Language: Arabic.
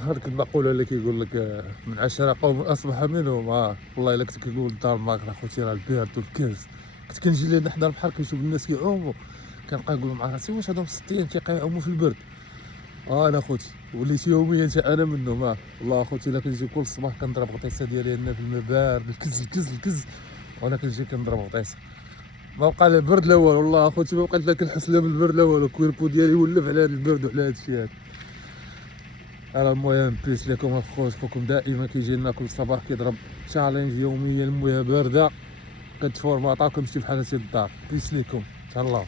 هذيك المقولة اللي كيقول لك من عشرة قوم أصبح منهم. والله إلا كنت كنقول الدار الماكرة خوتي راه البرد والكرز، كنت كنجي لهنا نحضر البحر كنشوف الناس كيعوموا، كنبقى نقول مع راسي واش هادو مسطيين كيبقاو يعوموا في البرد. انا خوتي وليت يوميا حتى انا منهم. والله اخوتي الا كنجي كل صباح كنضرب غطيسه ديالي هنا في الماء بارد الكز الكز الكز، وانا كنجي كنضرب غطيسه. ما بقى لا البرد لا والو، والله اخوتي ما بقيت لا كنحس لا بالبرد لا والو، الكويربو ديالي ولف على هذا البرد وعلى هذا الشيء هذا. المهم بيس لكم اخوكم دائما كيجي لنا كل صباح كيضرب تشالنج يوميا، المياه بارده كتفورماطا وكنمشي بحال هكا للدار. بيس لكم تهلاو.